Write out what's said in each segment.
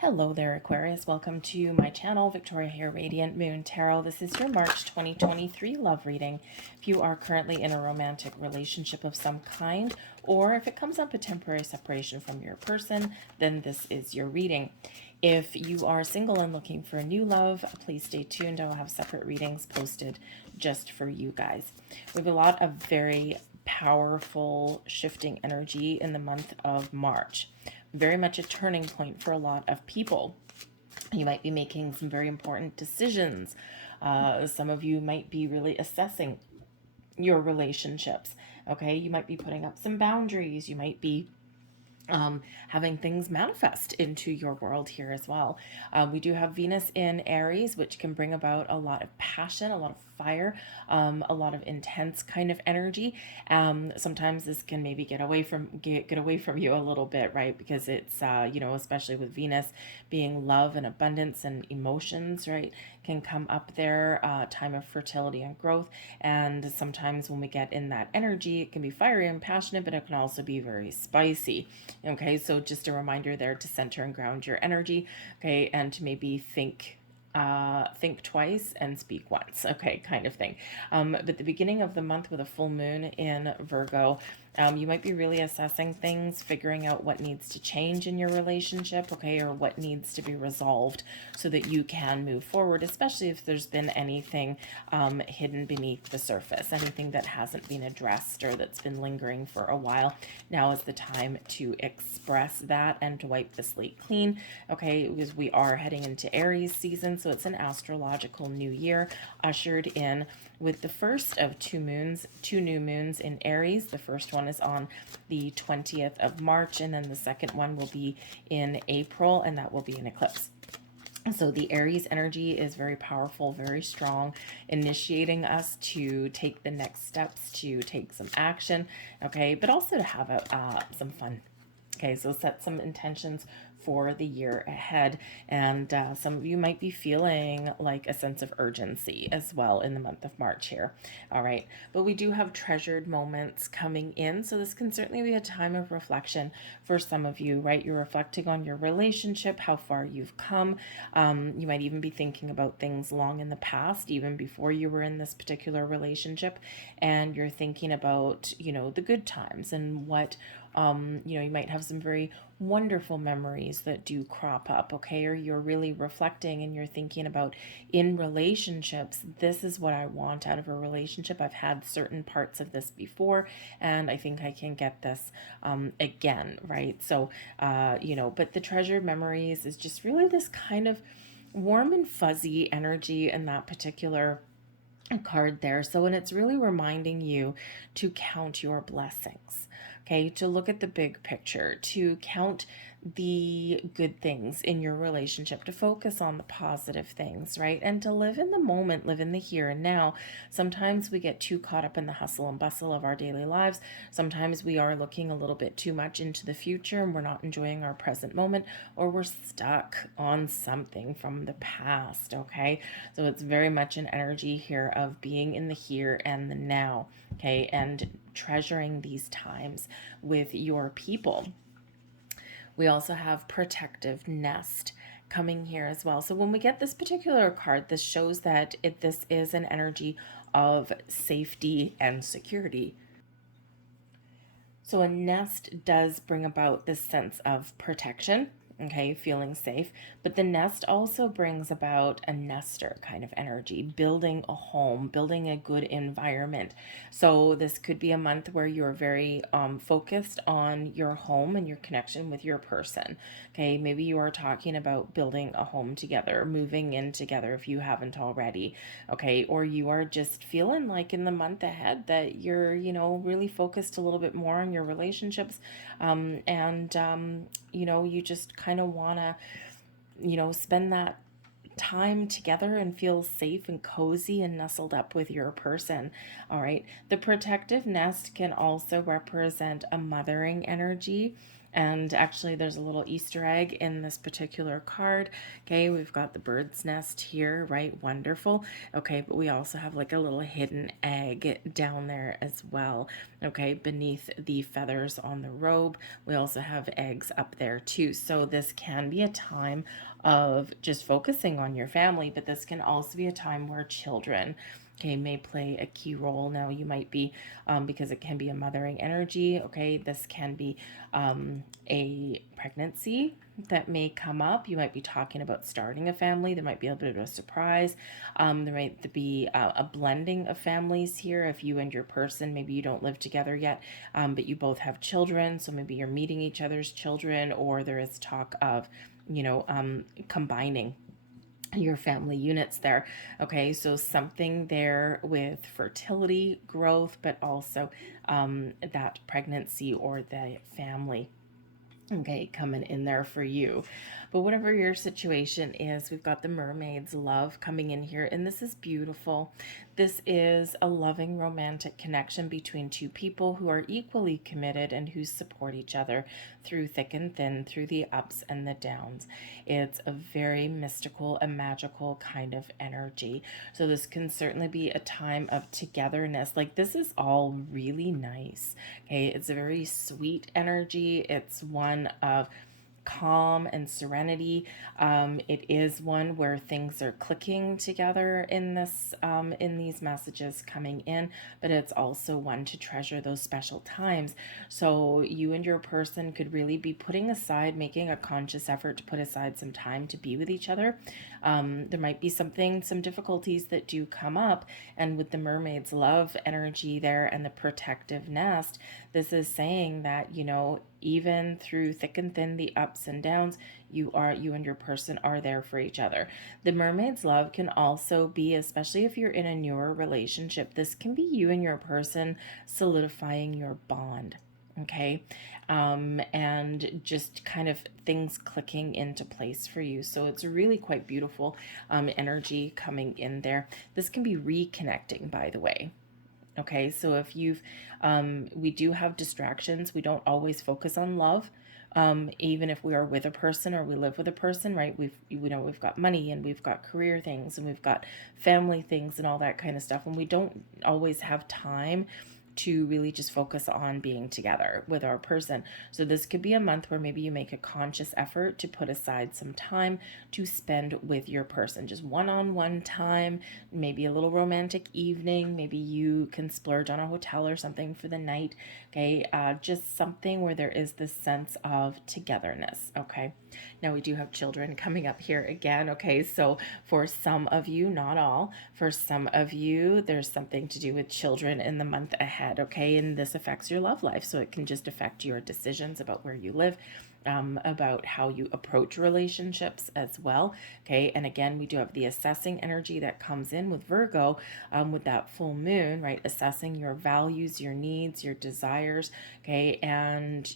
Hello there, Aquarius. Welcome to my channel, Victoria here, Radiant Moon Tarot. This is your March 2023 love reading. If you are currently in a romantic relationship of some kind, or if it comes up a temporary separation from your person, then this is your reading. If you are single and looking for a new love, please stay tuned. I will have separate readings posted just for you guys. We have a lot of very powerful shifting energy in the month of March. Very much a turning point for a lot of people. You might be making some very important decisions. Some of you might be really assessing your relationships. Okay, you might be putting up some boundaries. You might be having things manifest into your world here as well. We do have Venus in Aries, which can bring about a lot of passion, a lot of fire, a lot of intense kind of energy. Sometimes this can maybe get away from you a little bit, right? Because it's especially with Venus being love and abundance and emotions, right, can come up there. Time of fertility and growth, and sometimes when we get in that energy, it can be fiery and passionate, but it can also be very spicy. Okay, so just a reminder there to center and ground your energy, okay, and to maybe think twice and speak once, okay, kind of thing. But the beginning of the month with a full moon in Virgo, you might be really assessing things, figuring out what needs to change in your relationship, okay, or what needs to be resolved so that you can move forward, especially if there's been anything hidden beneath the surface, anything that hasn't been addressed or that's been lingering for a while. Now is the time to express that and to wipe the slate clean, okay, because we are heading into Aries season, so it's an astrological new year ushered in with the first of two new moons in Aries. The first one is on the 20th of March, and then the second one will be in April, and that will be an eclipse. So the Aries energy is very powerful, very strong, initiating us to take the next steps, to take some action, okay, but also to have some fun. Okay, so set some intentions for the year ahead. And some of you might be feeling like a sense of urgency as well in the month of March here. All right, but we do have treasured moments coming in. So this can certainly be a time of reflection for some of you, right? You're reflecting on your relationship, how far you've come. You might even be thinking about things long in the past, even before you were in this particular relationship. And you're thinking about, the good times and what you might have some very wonderful memories that do crop up, okay? Or you're really reflecting and you're thinking about in relationships, this is what I want out of a relationship. I've had certain parts of this before, and I think I can get this again, right? So, but the treasured memories is just really this kind of warm and fuzzy energy in that particular card there. So, and it's really reminding you to count your blessings, okay, to look at the big picture, to count the good things in your relationship, to focus on the positive things, right? And to live in the moment, live in the here and now. Sometimes we get too caught up in the hustle and bustle of our daily lives. Sometimes we are looking a little bit too much into the future and we're not enjoying our present moment, or we're stuck on something from the past, okay? So it's very much an energy here of being in the here and the now, okay, and treasuring these times with your people. We also have protective nest coming here as well. So when we get this particular card, this shows that this is an energy of safety and security. So a nest does bring about this sense of protection, okay, feeling safe, but the nest also brings about a nester kind of energy, building a home, building a good environment. So this could be a month where you're very focused on your home and your connection with your person, okay? Maybe you are talking about building a home together, moving in together if you haven't already, okay? Or you are just feeling like in the month ahead that you're, really focused a little bit more on your relationships, you just kind of want to, spend that time together and feel safe and cozy and nestled up with your person. All right. The protective nest can also represent a mothering energy, And actually, there's a little Easter egg in this particular card. Okay, we've got the bird's nest here, right? Wonderful. Okay, but we also have like a little hidden egg down there as well. Okay, beneath the feathers on the robe, we also have eggs up there too. So this can be a time of just focusing on your family, but this can also be a time where children, okay, may play a key role. Now you might be, because it can be a mothering energy, okay, this can be a pregnancy that may come up. You might be talking about starting a family. There might be a bit of a surprise. There might be a blending of families here. If you and your person, maybe you don't live together yet, but you both have children, so maybe you're meeting each other's children, or there is talk of, combining your family units there. Okay, so something there with fertility, growth, but also that pregnancy or the family, okay, coming in there for you. But whatever your situation is, we've got the mermaid's love coming in here, and this is beautiful. This is a loving romantic connection between two people who are equally committed and who support each other through thick and thin, through the ups and the downs. It's a very mystical and magical kind of energy. So this can certainly be a time of togetherness. Like, this is all really nice. Okay, it's a very sweet energy. It's one of calm and serenity. It is one where things are clicking together in this, in these messages coming in, but it's also one to treasure those special times. So you and your person could really be putting aside, making a conscious effort to put aside some time to be with each other. There might be some difficulties that do come up, and with the mermaid's love energy there and the protective nest, this is saying that, even through thick and thin, the ups and downs, you and your person are there for each other. The mermaid's love can also be, especially if you're in a newer relationship, this can be you and your person solidifying your bond. Okay, and just kind of things clicking into place for you. So it's really quite beautiful energy coming in there. This can be reconnecting, by the way. Okay, so if we do have distractions. We don't always focus on love. Even if we are with a person or we live with a person, right? We've got money and we've got career things and we've got family things and all that kind of stuff. And we don't always have time to really just focus on being together with our person. So this could be a month where maybe you make a conscious effort to put aside some time to spend with your person, just one-on-one time, maybe a little romantic evening. Maybe you can splurge on a hotel or something for the night. Okay, just something where there is this sense of togetherness. Okay, now we do have children coming up here again. Okay, so for some of you, not all, for some of you, there's something to do with children in the month ahead. Okay, and this affects your love life, so it can just affect your decisions about where you live, about how you approach relationships as well. Okay, and again, we do have the assessing energy that comes in with Virgo, with that full moon, right? Assessing your values, your needs, your desires. Okay, and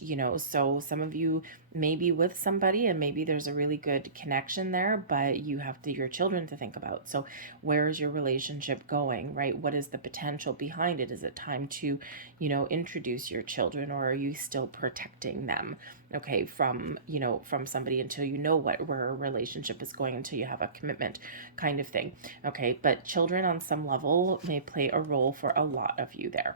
so some of you may be with somebody and maybe there's a really good connection there, but you have your children to think about. So where is your relationship going, right? What is the potential behind it? Is it time to, introduce your children, or are you still protecting them, okay, from somebody until you know where a relationship is going, until you have a commitment kind of thing. Okay, but children on some level may play a role for a lot of you there.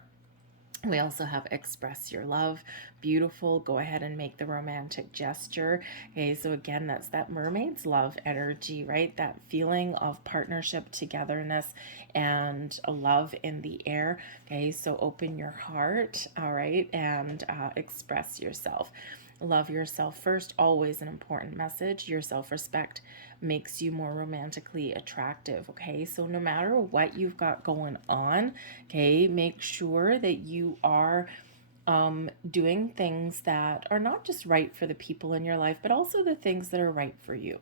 We also have express your love. Beautiful. Go ahead and make the romantic gesture. Okay, so again, that's that mermaid's love energy, right? That feeling of partnership, togetherness, and a love in the air. Okay, so open your heart, all right, and express yourself. Love yourself first, always an important message. Your self-respect makes you more romantically attractive, okay? So no matter what you've got going on, okay, make sure that you are doing things that are not just right for the people in your life, but also the things that are right for you.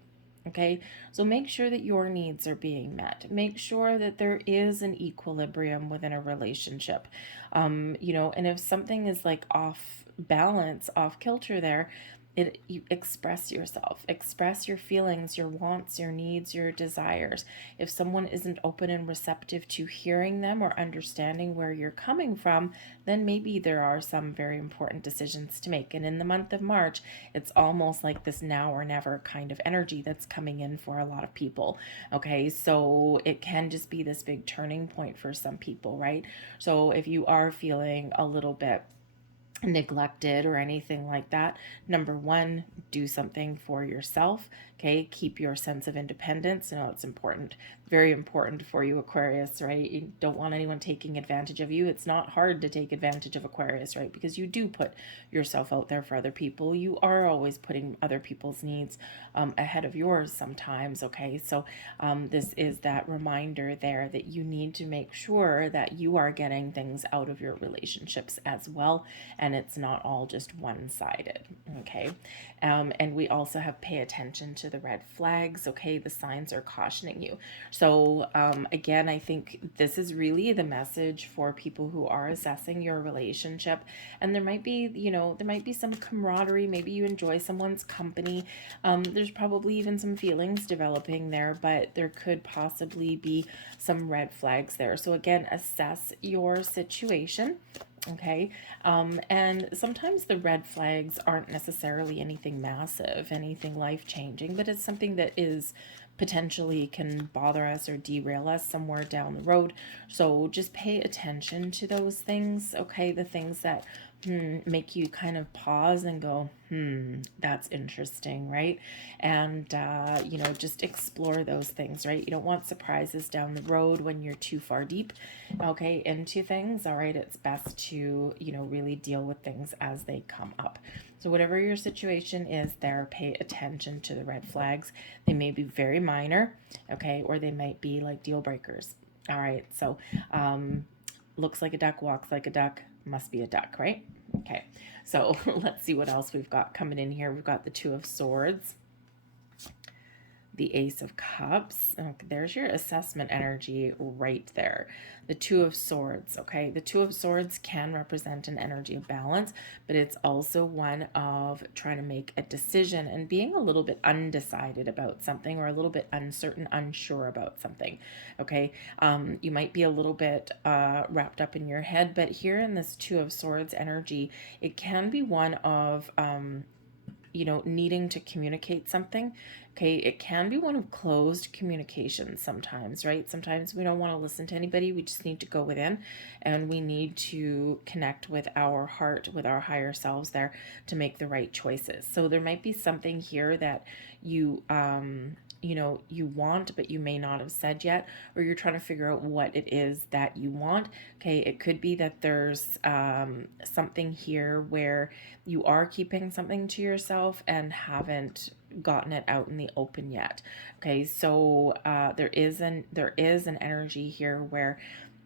Okay, so make sure that your needs are being met. Make sure that there is an equilibrium within a relationship. And if something is like off balance, off kilter there, you express yourself, express your feelings, your wants, your needs, your desires. If someone isn't open and receptive to hearing them or understanding where you're coming from, then maybe there are some very important decisions to make. And in the month of March, it's almost like this now or never kind of energy that's coming in for a lot of people. Okay, so it can just be this big turning point for some people, right? So if you are feeling a little bit neglected or anything like that, number one, do something for yourself. Okay, keep your sense of independence. You know, it's important, very important for you, Aquarius, right? You don't want anyone taking advantage of you. It's not hard to take advantage of Aquarius, right? Because you do put yourself out there for other people. You are always putting other people's needs ahead of yours sometimes. Okay, so this is that reminder there that you need to make sure that you are getting things out of your relationships as well, and it's not all just one-sided. Okay, and we also have pay attention to the red flags. Okay, the signs are cautioning you. So again, I think this is really the message for people who are assessing your relationship, and there might be, you know, there might be some camaraderie. Maybe you enjoy someone's company. There's probably even some feelings developing there, but there could possibly be some red flags there. So again, assess your situation. Okay. And sometimes the red flags aren't necessarily anything massive, anything life-changing, but it's something that is potentially can bother us or derail us somewhere down the road. So just pay attention to those things. Okay. The things that make you kind of pause and go, that's interesting, right? And, you know, just explore those things, right? You don't want surprises down the road when you're too far deep, okay, into things. All right. It's best to, you know, really deal with things as they come up. So whatever your situation is there, pay attention to the red flags. They may be very minor, okay, or they might be like deal breakers. All right. So, looks like a duck, walks like a duck, must be a duck, right? Okay, so let's see what else we've got coming in here. We've got the Two of Swords, the Ace of Cups. Okay, there's your assessment energy right there. The Two of Swords, okay? The Two of Swords can represent an energy of balance, but it's also one of trying to make a decision and being a little bit undecided about something, or a little bit uncertain, unsure about something, okay? You might be a little bit wrapped up in your head, but here in this Two of Swords energy, it can be one of you know, needing to communicate something. Okay, it can be one of closed communication sometimes, right? Sometimes we don't want to listen to anybody. We just need to go within, and we need to connect with our heart, with our higher selves there to make the right choices. So there might be something here that you you know, you want, but you may not have said yet, or you're trying to figure out what it is that you want. Okay, it could be that there's something here where you are keeping something to yourself and haven't gotten it out in the open yet. Okay, so there is an energy here where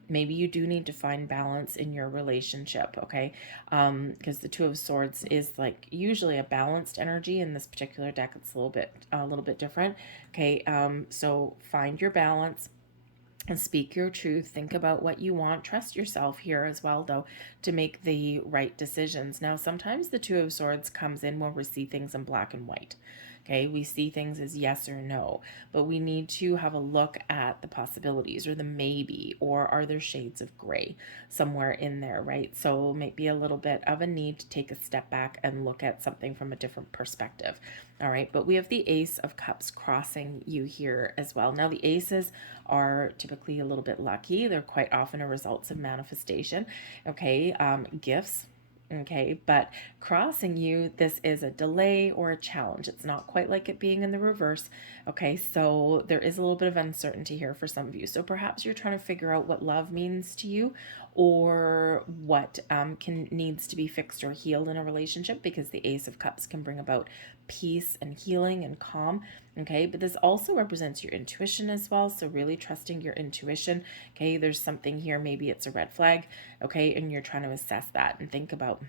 maybe you do need to find balance in your relationship, okay? Because the Two of Swords is like usually a balanced energy. In this particular deck, it's a little bit different. Okay, so find your balance and speak your truth. Think about what you want. Trust yourself here as well, though, to make the right decisions. Now, sometimes the Two of Swords comes in when we see things in black and white. Okay, we see things as yes or no, but we need to have a look at the possibilities or the maybe, or are there shades of gray somewhere in there, right? So maybe a little bit of a need to take a step back and look at something from a different perspective. All right, but we have the Ace of Cups crossing you here as well. Now, the aces are typically a little bit lucky. They're quite often a result of manifestation, okay, gifts. Okay, but crossing you, this is a delay or a challenge. It's not quite like it being in the reverse. Okay, so there is a little bit of uncertainty here for some of you. So perhaps you're trying to figure out what love means to you, or what needs to be fixed or healed in a relationship, because the Ace of Cups can bring about peace and healing and calm. Okay, but this also represents your intuition as well. So really trusting your intuition. Okay, there's something here, maybe it's a red flag. Okay, and you're trying to assess that and think about,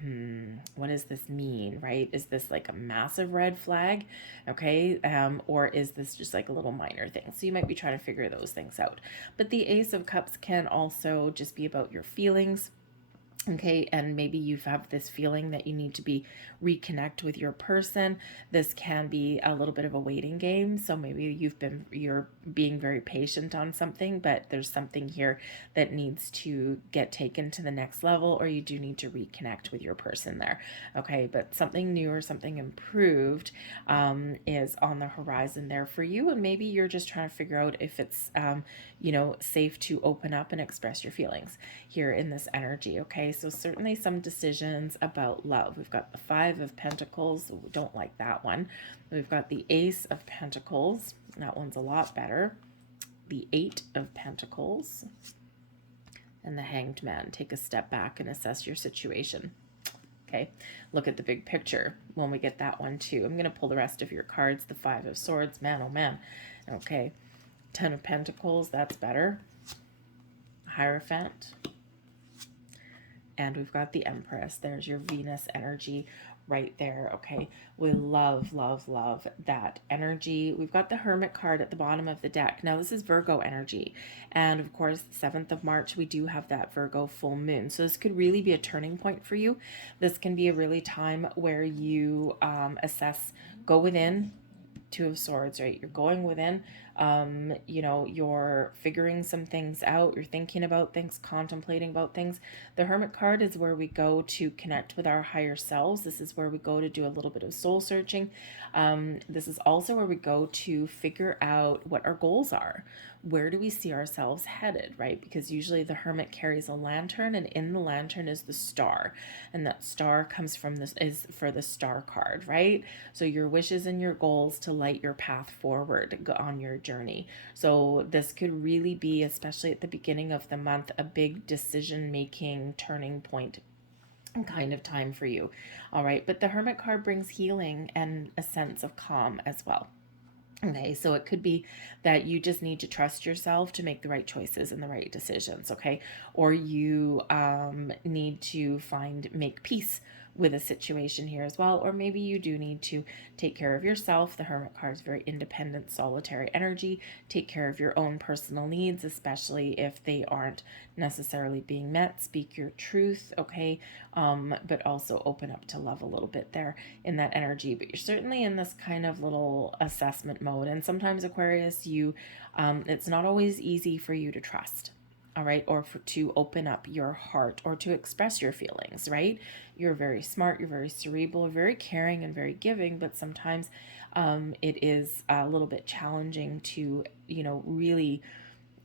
what does this mean, right? Is this like a massive red flag? Okay, or is this just like a little minor thing? So you might be trying to figure those things out. But the Ace of Cups can also just be about your feelings. Okay, and maybe you have this feeling that you need to be reconnect with your person. This can be a little bit of a waiting game. So maybe you're being very patient on something, but there's something here that needs to get taken to the next level, or you do need to reconnect with your person there. Okay, but something new or something improved is on the horizon there for you, and maybe you're just trying to figure out if it's safe to open up and express your feelings here in this energy. Okay, so certainly some decisions about love. We've got the Five of Pentacles. We don't like that one. We've got the Ace of Pentacles. That one's a lot better. The Eight of Pentacles. And the Hanged Man. Take a step back and assess your situation. Okay, look at the big picture when we get that one too. I'm going to pull the rest of your cards. The Five of Swords. Man, oh man. Okay, Ten of Pentacles. That's better. Hierophant. And we've got the Empress. There's your Venus energy right there. Okay, we love, love, love that energy. We've got the Hermit card at the bottom of the deck. Now, this is Virgo energy. And of course, 7th of March, we do have that Virgo full moon. So this could really be a turning point for you. This can be a really time where you assess, go within. Two of Swords, right? You're going within, you're figuring some things out, you're thinking about things, contemplating about things. The Hermit card is where we go to connect with our higher selves. This is where we go to do a little bit of soul searching. This is also where we go to figure out what our goals are. Where do we see ourselves headed, right? Because usually the Hermit carries a lantern, and in the lantern is the star, and that star comes from this is for the Star card, right? So your wishes and your goals to light your path forward on your journey. So this could really be, especially at the beginning of the month, a big decision making turning point kind of time for you. All right, but the Hermit card brings healing and a sense of calm as well. Okay, so it could be that you just need to trust yourself to make the right choices and the right decisions, okay? Or you need to make peace with a situation here as well. Or maybe you do need to take care of yourself. The Hermit card is very independent, solitary energy. Take care of your own personal needs, especially if they aren't necessarily being met. Speak your truth, okay? But also open up to love a little bit there in that energy. But you're certainly in this kind of little assessment mode. And sometimes, Aquarius, it's not always easy for you to trust. All right, or to open up your heart or to express your feelings, right? You're very smart, you're very cerebral, very caring, and very giving, but sometimes it is a little bit challenging to, really,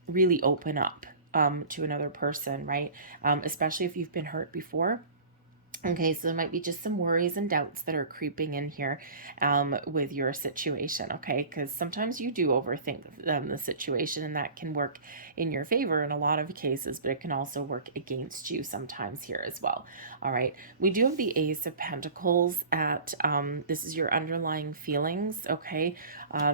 really open up to another person, right? Especially if you've been hurt before. Okay, so there might be just some worries and doubts that are creeping in here with your situation, okay? Because sometimes you do overthink the situation, and that can work in your favor in a lot of cases, but it can also work against you sometimes here as well. All right, we do have the Ace of Pentacles at, this is your underlying feelings, okay?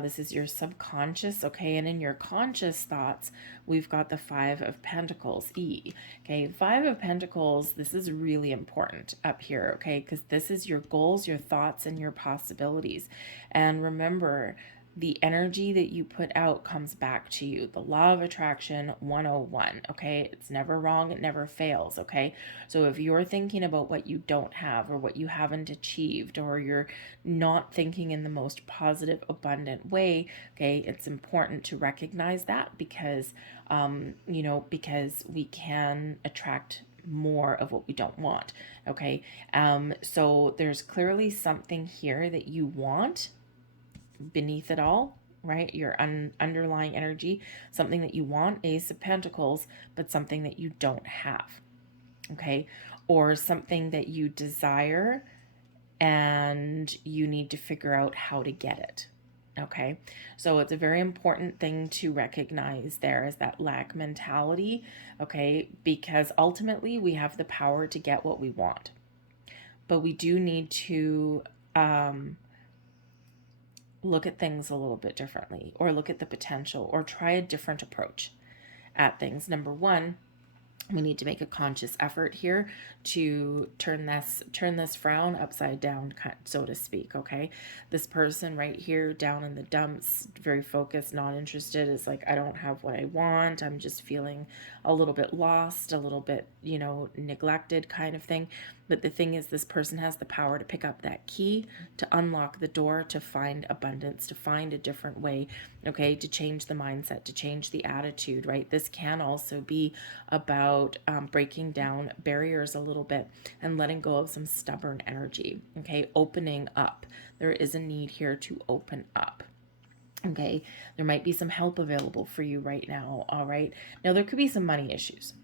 This is your subconscious, okay? And in your conscious thoughts, we've got the Five of Pentacles, okay? Five of Pentacles, this is really important up here, okay? Because this is your goals, your thoughts, and your possibilities. And remember, the energy that you put out comes back to you. The law of attraction 101, okay? It's never wrong, it never fails, okay? So if you're thinking about what you don't have or what you haven't achieved, or you're not thinking in the most positive, abundant way, okay, it's important to recognize that because, because we can attract more of what we don't want, okay? So there's clearly something here that you want beneath it all, right? Your underlying energy, something that you want, Ace of Pentacles, but something that you don't have, okay? Or something that you desire and you need to figure out how to get it. Okay, so it's a very important thing to recognize there is that lack mentality, okay, because ultimately we have the power to get what we want, but we do need to look at things a little bit differently, or look at the potential, or try a different approach at things. Number one, We need to make a conscious effort here to turn this frown upside down, so to speak. Okay, this person right here down in the dumps, very focused, not interested, is like, I don't have what I want, I'm just feeling a little bit lost, a little bit, neglected, kind of thing. But the thing is, this person has the power to pick up that key, to unlock the door, to find abundance, to find a different way, okay, to change the mindset, to change the attitude, right? This can also be about breaking down barriers a little bit and letting go of some stubborn energy, okay, opening up. There is a need here to open up. Okay, there might be some help available for you right now. All right, now there could be some money issues.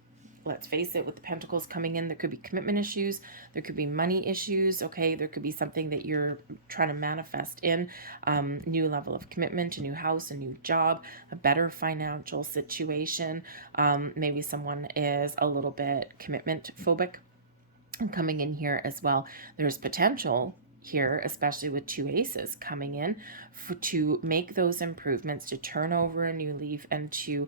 Let's face it, with the pentacles coming in, there could be commitment issues, there could be money issues, okay? There could be something that you're trying to manifest in, new level of commitment, a new house, a new job, a better financial situation. Maybe someone is a little bit commitment phobic coming in here as well. There's potential here, especially with two aces coming in, to make those improvements, to turn over a new leaf, and to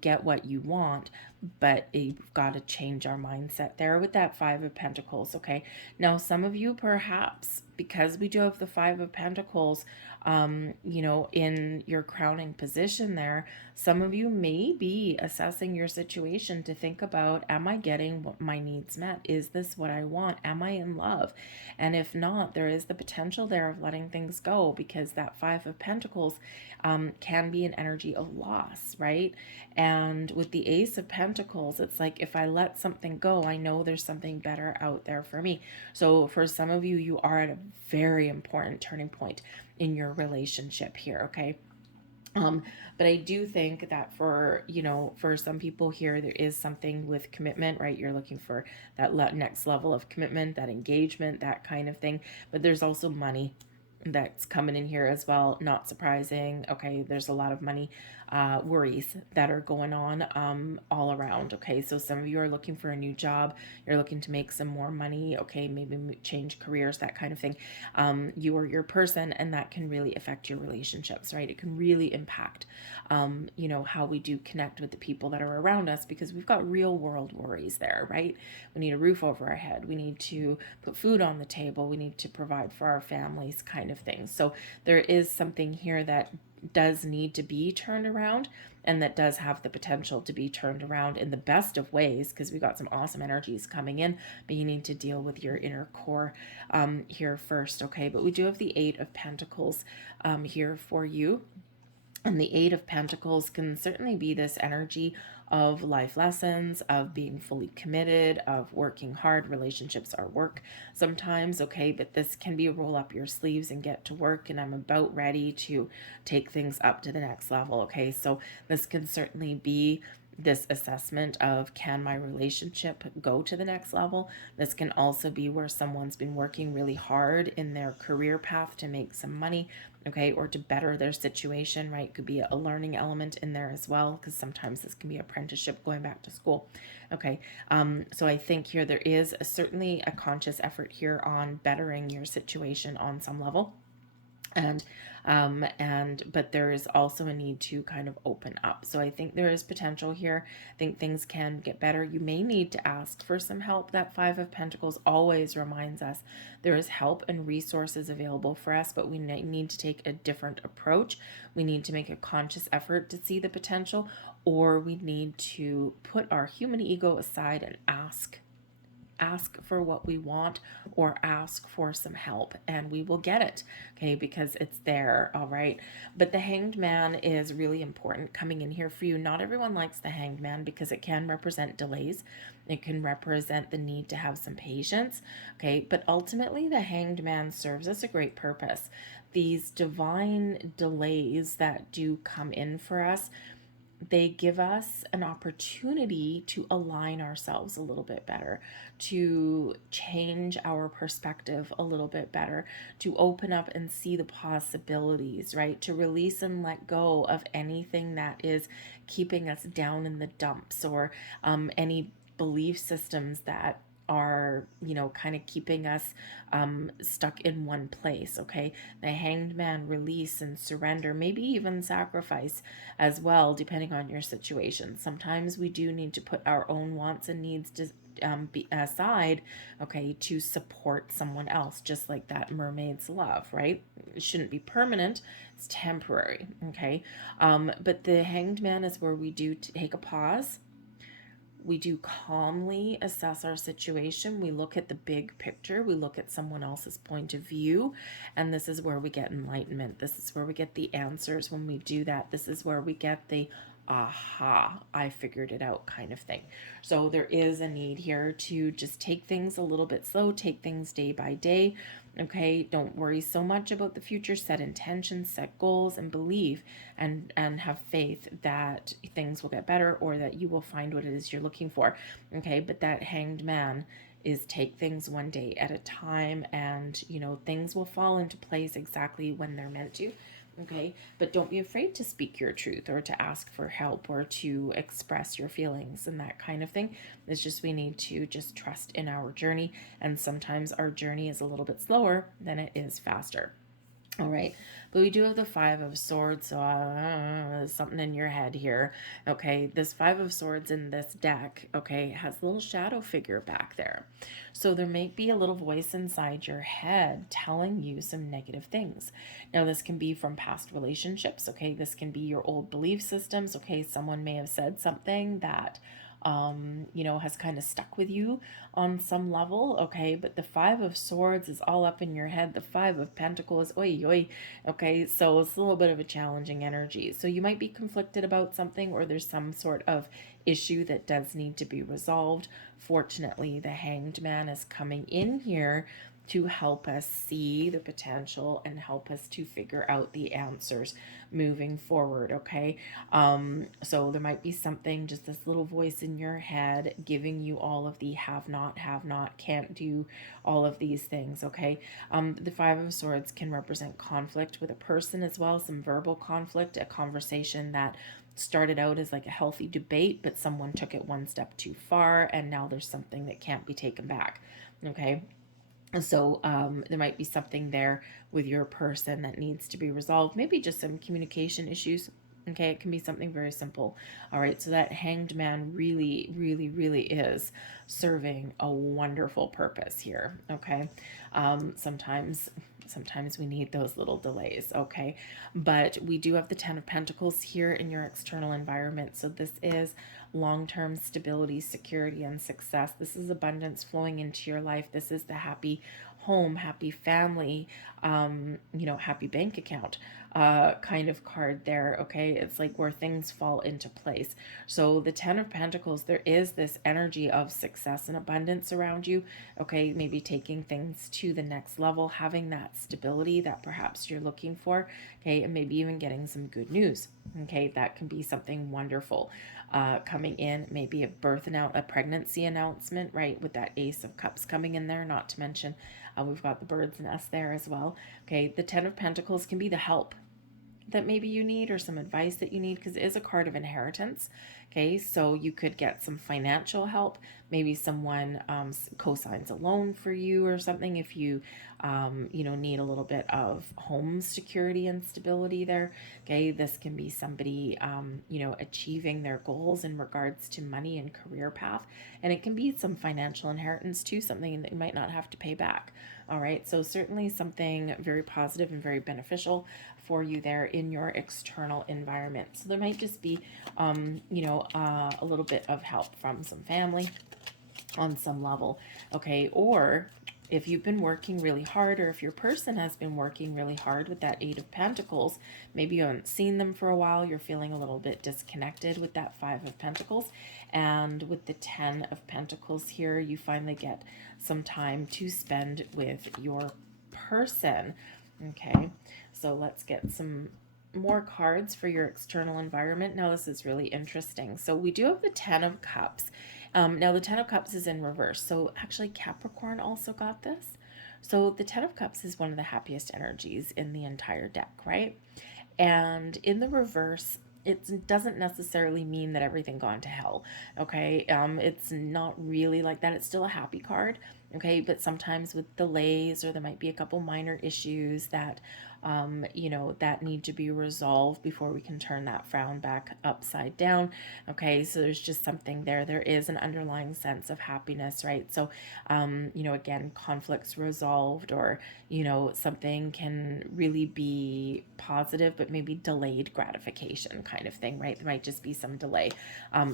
get what you want. But you've got to change our mindset there with that Five of Pentacles. Okay, now some of you, perhaps because we do have the Five of Pentacles in your crowning position there, some of you may be assessing your situation to think about, am I getting what my needs met? Is this what I want? Am I in love? And if not, there is the potential there of letting things go, because that Five of Pentacles can be an energy of loss, right? And with the Ace of Pentacles, it's like, if I let something go, I know there's something better out there for me. So for some of you, you are at a very important turning point in your relationship here, okay? But I do think that for some people here, there is something with commitment, right? You're looking for that next level of commitment, that engagement, that kind of thing. But there's also money that's coming in here as well. Not surprising. Okay, there's a lot of money worries that are going on all around. Okay, so some of you are looking for a new job. You're looking to make some more money. Okay, maybe change careers, that kind of thing. You or your person, and that can really affect your relationships, right? It can really impact how we do connect with the people that are around us, because we've got real world worries there, right? We need a roof over our head, we need to put food on the table, we need to provide for our families, kind of thing. So there is something here that does need to be turned around, and that does have the potential to be turned around in the best of ways, because we got some awesome energies coming in, but you need to deal with your inner core here first, okay? But we do have the Eight of Pentacles here for you. And the Eight of Pentacles can certainly be this energy of life lessons, of being fully committed, of working hard. Relationships are work sometimes, okay? But this can be a roll up your sleeves and get to work, and I'm about ready to take things up to the next level, okay? So this can certainly be this assessment of, can my relationship go to the next level? This can also be where someone's been working really hard in their career path to make some money, okay, or to better their situation, right? Could be a learning element in there as well, because sometimes this can be apprenticeship, going back to school, okay? So I think here there is certainly a conscious effort here on bettering your situation on some level. But there is also a need to kind of open up. So I think there is potential here. I think things can get better. You may need to ask for some help. That Five of Pentacles always reminds us there is help and resources available for us, but we need to take a different approach. We need to make a conscious effort to see the potential, or we need to put our human ego aside and ask for what we want, or ask for some help, and we will get it, okay, because it's there. All right, but the Hanged Man is really important coming in here for you. Not everyone likes the Hanged Man, because it can represent delays, it can represent the need to have some patience, okay? But ultimately the Hanged Man serves us a great purpose. These divine delays that do come in for us, they give us an opportunity to align ourselves a little bit better, to change our perspective a little bit better, to open up and see the possibilities, right? To release and let go of anything that is keeping us down in the dumps, or any belief systems that are, kind of keeping us stuck in one place. Okay, the Hanged Man, release and surrender, maybe even sacrifice as well, depending on your situation. Sometimes we do need to put our own wants and needs to be aside, okay, to support someone else, just like that mermaid's love, right? It shouldn't be permanent, it's temporary. Okay, but the Hanged Man is where we do take a pause. We do calmly assess our situation. We look at the big picture. We look at someone else's point of view. And this is where we get enlightenment. This is where we get the answers when we do that. This is where we get the aha, I figured it out kind of thing. So there is a need here to just take things a little bit slow, take things day by day. Okay, don't worry so much about the future. Set intentions, set goals, and believe and have faith that things will get better, or that you will find what it is you're looking for. Okay, but that Hanged Man is take things one day at a time, and things will fall into place exactly when they're meant to. Okay, but don't be afraid to speak your truth, or to ask for help, or to express your feelings and that kind of thing. It's just we need to just trust in our journey, and sometimes our journey is a little bit slower than it is faster. All right, but we do have the Five of Swords, so something in your head here. Okay, this Five of Swords in this deck, okay, has a little shadow figure back there. So there may be a little voice inside your head telling you some negative things. Now, this can be from past relationships, okay? This can be your old belief systems, okay? Someone may have said something that has kind of stuck with you on some level, okay? But the Five of Swords is all up in your head. The Five of Pentacles, oi, oi, okay? So it's a little bit of a challenging energy. So you might be conflicted about something, or there's some sort of issue that does need to be resolved. Fortunately, the Hanged Man is coming in here to help us see the potential and help us to figure out the answers moving forward. Okay, so there might be something, just this little voice in your head giving you all of the have not, can't do, all of these things. Okay, the Five of Swords can represent conflict with a person as well, some verbal conflict, a conversation that started out as like a healthy debate, but someone took it one step too far, and now there's something that can't be taken back. Okay, so there might be something there with your person that needs to be resolved. Maybe just some communication issues. Okay, it can be something very simple. All right, so that Hanged Man really, really, really is serving a wonderful purpose here. Okay, sometimes we need those little delays. Okay, but we do have the Ten of Pentacles here in your external environment. So this is long-term stability, security, and success. This is abundance flowing into your life. This is the happy home, happy family, happy bank account kind of card there. Okay, it's like where things fall into place. So the Ten of Pentacles, there is this energy of success and abundance around you. Okay, maybe taking things to the next level, having that stability that perhaps you're looking for. Okay, and maybe even getting some good news. Okay, that can be something wonderful coming in. Maybe a pregnancy announcement, right, with that Ace of Cups coming in there. Not to mention we've got the bird's nest there as well. Okay, the Ten of Pentacles can be the help that maybe you need, or some advice that you need, because it is a card of inheritance. Okay, so you could get some financial help. Maybe someone co-signs a loan for you or something, if you need a little bit of home security and stability there. Okay, this can be somebody achieving their goals in regards to money and career path, and it can be some financial inheritance too, something that you might not have to pay back. All right, so certainly something very positive and very beneficial for you there in your external environment. So there might just be, a little bit of help from some family on some level, okay? Or if you've been working really hard, or if your person has been working really hard with that Eight of Pentacles, maybe you haven't seen them for a while, you're feeling a little bit disconnected with that Five of Pentacles, and with the Ten of Pentacles here, you finally get some time to spend with your person. Okay, so let's get some more cards for your external environment. Now this is really interesting. So we do have the Ten of Cups. Now the Ten of Cups is in reverse. So actually Capricorn also got this. So the Ten of Cups is one of the happiest energies in the entire deck, right? And in the reverse, it doesn't necessarily mean that everything gone to hell. Okay. It's not really like that. It's still a happy card. Okay. But sometimes with delays, or there might be a couple minor issues that, that need to be resolved before we can turn that frown back upside down. Okay. So there's just something there. There is an underlying sense of happiness, right? So, again, conflicts resolved, or, something can really be positive, but maybe delayed gratification kind of thing, right? There might just be some delay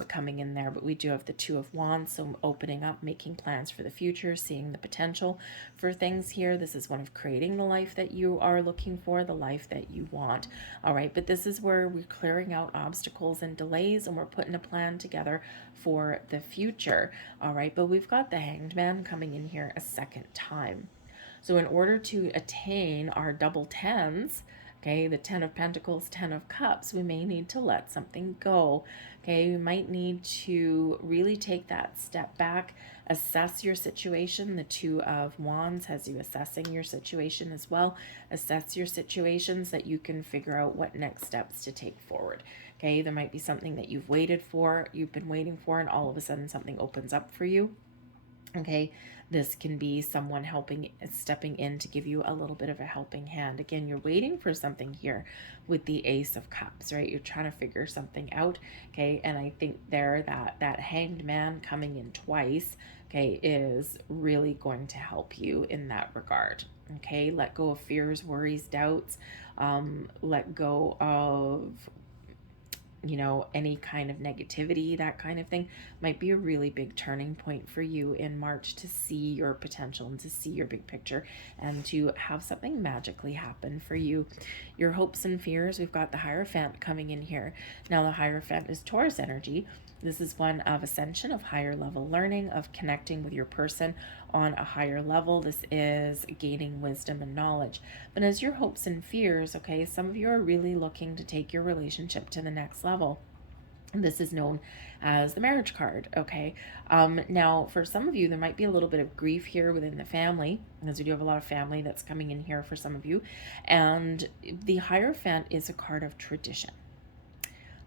coming in there, but we do have the Two of Wands, so opening up, making plans for the future, seeing the potential for things here. This is one of creating the life that you are looking for, the life that you want. All right, but this is where we're clearing out obstacles and delays, and we're putting a plan together for the future. All right, but we've got the Hanged Man coming in here a second time. So in order to attain our double tens, okay, the 10 of Pentacles, 10 of Cups, we may need to let something go. Okay, we might need to really take that step back, assess your situation. The Two of Wands has you assessing your situation as well. Assess your situations so that you can figure out what next steps to take forward. Okay, there might be something that you've been waiting for, and all of a sudden something opens up for you. Okay, this can be someone stepping in to give you a little bit of a helping hand. Again, you're waiting for something here with the Ace of Cups, right? You're trying to figure something out, okay? And I think there that Hanged Man coming in twice, okay, is really going to help you in that regard. Okay, let go of fears, worries, doubts. Let go of any kind of negativity, that kind of thing might be a really big turning point for you in March, to see your potential and to see your big picture and to have something magically happen for you. Your hopes and fears, we've got the Hierophant coming in here. Now the Hierophant is Taurus energy. This is one of ascension, of higher level learning, of connecting with your person on a higher level. This is gaining wisdom and knowledge. But as your hopes and fears, okay, some of you are really looking to take your relationship to the next level. This is known as the marriage card, okay? Now, for some of you, there might be a little bit of grief here within the family, because we do have a lot of family that's coming in here for some of you. And the Hierophant is a card of tradition,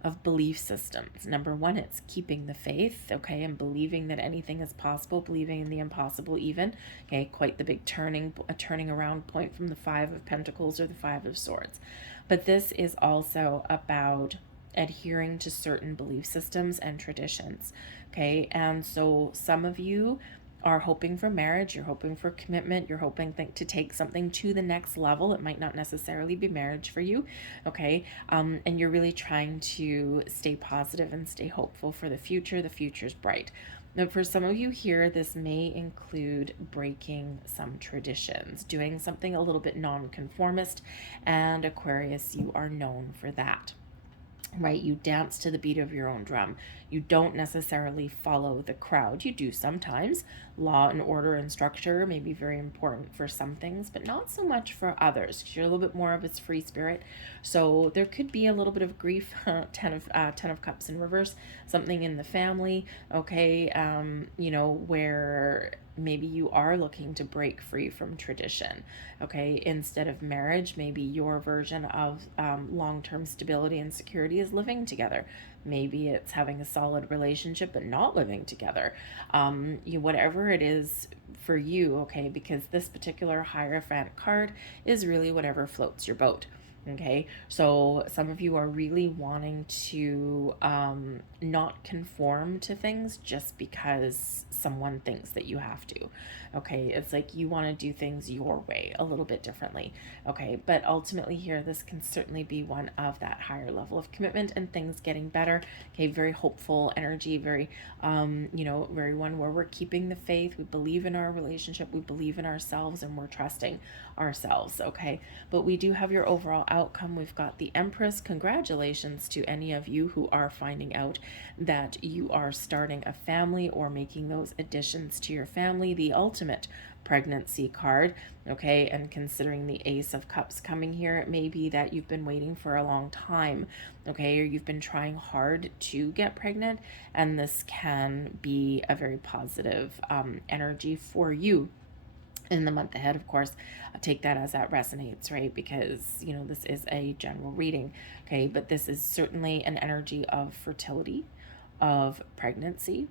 of belief systems. Number one, it's keeping the faith, okay, and believing that anything is possible, believing in the impossible even, okay, quite the big turning around point from the Five of Pentacles or the Five of Swords. But this is also about adhering to certain belief systems and traditions, okay? And so some of you are hoping for marriage, you're hoping for commitment, you're hoping to take something to the next level. It might not necessarily be marriage for you, okay? And you're really trying to stay positive and stay hopeful for the future. The future's bright. Now, for some of you here, this may include breaking some traditions, doing something a little bit nonconformist, and Aquarius, you are known for that. Right? You dance to the beat of your own drum. You don't necessarily follow the crowd. You do sometimes. Law and order and structure may be very important for some things, but not so much for others, because you're a little bit more of a free spirit. So there could be a little bit of grief. Ten of Cups in reverse, something in the family, okay, where maybe you are looking to break free from tradition, okay? Instead of marriage, maybe your version of long-term stability and security is living together. Maybe it's having a solid relationship but not living together. Whatever it is for you, okay? Because this particular Hierophant card is really whatever floats your boat. Okay, so some of you are really wanting to not conform to things just because someone thinks that you have to. Okay, it's like you want to do things your way, a little bit differently. Okay, but ultimately here, this can certainly be one of that higher level of commitment and things getting better. Okay, very hopeful energy, very, very one where we're keeping the faith. We believe in our relationship, we believe in ourselves, and we're trusting ourselves. Okay, but we do have your overall outcome. We've got the Empress. Congratulations to any of you who are finding out that you are starting a family or making those additions to your family. The ultimate pregnancy card, okay, and considering the Ace of Cups coming here, it may be that you've been waiting for a long time, okay, or you've been trying hard to get pregnant, and this can be a very positive energy for you. in the month ahead. Of course, take that as that resonates, right? Because, you know, this is a general reading, okay? But this is certainly an energy of fertility, of pregnancy.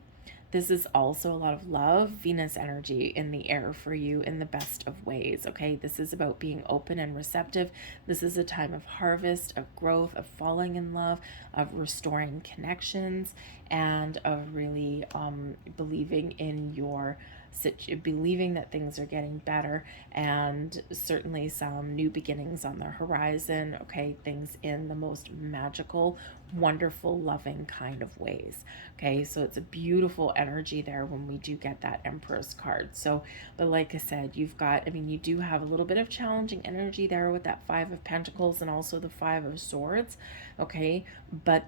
This is also a lot of love, Venus energy in the air for you in the best of ways, okay? This is about being open and receptive. This is a time of harvest, of growth, of falling in love, of restoring connections, and of really believing in your believing that things are getting better, and certainly some new beginnings on the horizon, okay? Things in the most magical, wonderful, loving kind of ways, okay? So it's a beautiful energy there when we do get that Empress card. So, but like I said, you've got, I mean, you do have a little bit of challenging energy there with that Five of Pentacles and also the Five of Swords, okay? But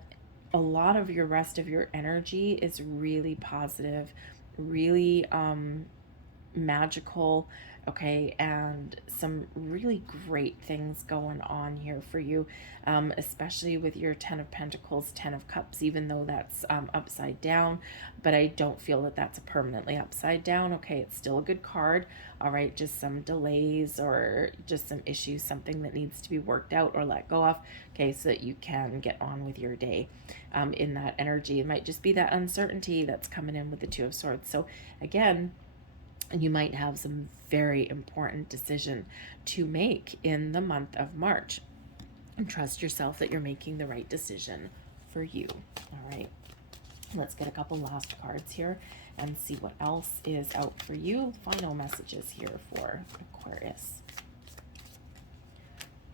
a lot of your rest of your energy is really positive, really magical, okay, and some really great things going on here for you, especially with your Ten of Pentacles, Ten of Cups, even though that's upside down, but I don't feel that that's permanently upside down, okay? It's still a good card, all right? Just some delays or just some issues, something that needs to be worked out or let go of, okay, so that you can get on with your day in that energy. It might just be that uncertainty that's coming in with the Two of Swords. So again, you might have some very important decision to make in the month of March. And trust yourself that you're making the right decision for you. All right. Let's get a couple last cards here and see what else is out for you. Final messages here for Aquarius.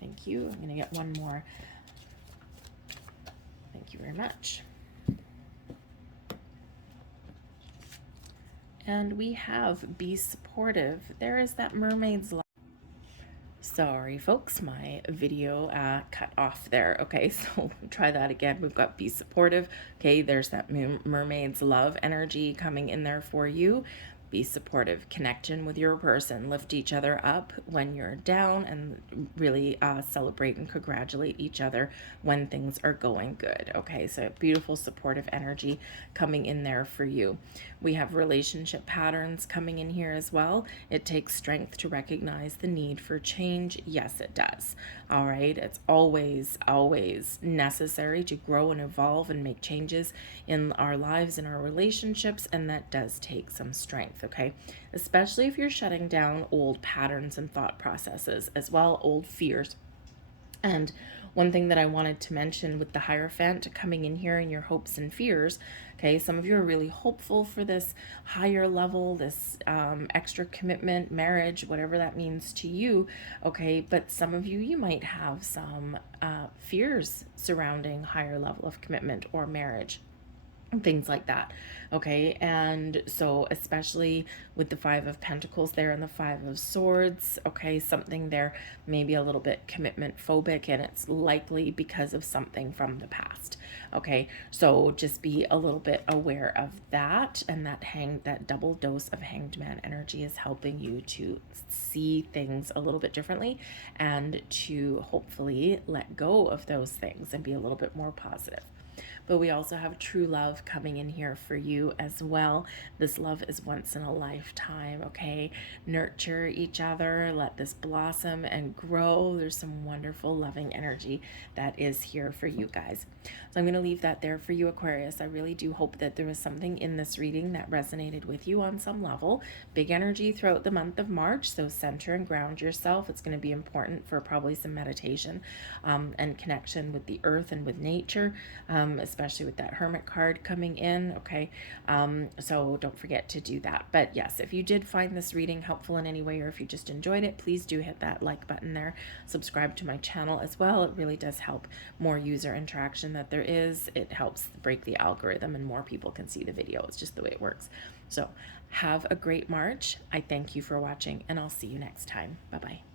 Thank you. I'm going to get one more. Thank you very much. And we have be supportive. There is that mermaid's life. Sorry, folks, my video cut off there. Okay, so try that again. We've got be supportive. Okay, there's that mermaid's love energy coming in there for you. Be supportive, connection with your person, lift each other up when you're down, and really celebrate and congratulate each other when things are going good. Okay, so beautiful supportive energy coming in there for you. We have relationship patterns coming in here as well. It takes strength to recognize the need for change. Yes, it does. All right, it's always necessary to grow and evolve and make changes in our lives and our relationships, and that does take some strength. Okay, especially if you're shutting down old patterns and thought processes as well, old fears. And one thing that I wanted to mention with the Hierophant coming in here and your hopes and fears, okay, some of you are really hopeful for this higher level, this extra commitment, marriage, whatever that means to you, okay, but some of you might have some fears surrounding higher level of commitment or marriage, things like that, okay? And so especially with the Five of Pentacles there and the Five of Swords, okay, something there maybe a little bit commitment phobic, and it's likely because of something from the past, okay? So just be a little bit aware of that, and that double dose of Hanged Man energy is helping you to see things a little bit differently and to hopefully let go of those things and be a little bit more positive. But we also have true love coming in here for you as well. This love is once in a lifetime, okay? Nurture each other, let this blossom and grow. There's some wonderful loving energy that is here for you guys. So I'm going to leave that there for you, Aquarius. I really do hope that there was something in this reading that resonated with you on some level. Big energy throughout the month of March, so center and ground yourself. It's going to be important for probably some meditation and connection with the earth and with nature, especially with that Hermit card coming in, okay? So don't forget to do that. But yes, if you did find this reading helpful in any way, or if you just enjoyed it, please do hit that like button there. Subscribe to my channel as well. It really does help more user interaction that there is. It helps break the algorithm and more people can see the video. It's just the way it works. So have a great March. I thank you for watching, and I'll see you next time. Bye-bye.